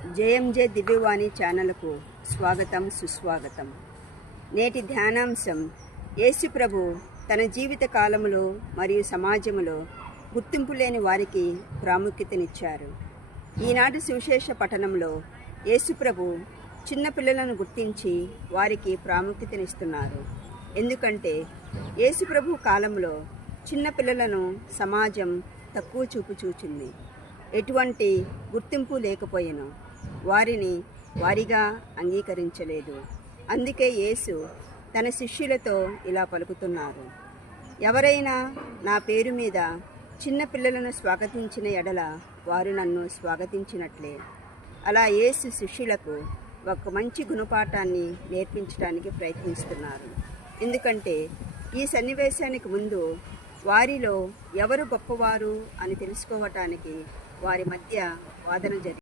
JMJ దివ్యవాణి ఛానల్కు స్వాగతం సుస్వాగతం. నేటి ధ్యానాంశం, యేసు ప్రభు తన జీవిత కాలంలో మరియు సమాజంలో గుర్తింపు లేని వారికి ప్రాముఖ్యతనిచ్చారు. ఈనాటి సువిశేష పఠనంలో యేసు ప్రభు చిన్నపిల్లలను గుర్తించి వారికి ప్రాముఖ్యతనిస్తున్నారు. ఎందుకంటే యేసు ప్రభు కాలంలో చిన్నపిల్లలను సమాజం తక్కువ చూపు చూచింది. ఎటువంటి గుర్తింపు లేకపోయినా వారిని వారిగా అంగీకరించలేదు. అందుకే యేసు తన శిష్యులతో ఇలా పలుకుతున్నారు: ఎవరైనా నా పేరు మీద చిన్న పిల్లలను స్వాగతించిన ఎడల వారు నన్ను స్వాగతించినట్లే. అలా యేసు శిష్యులకు ఒక మంచి గుణపాఠాన్ని నేర్పించడానికి ప్రయత్నిస్తున్నారు. ఎందుకంటే ఈ సన్నివేశానికి ముందు వారిలో ఎవరు గొప్పవారు అని తెలుసుకోవటానికి వారి మధ్య వాదన జరిగింది.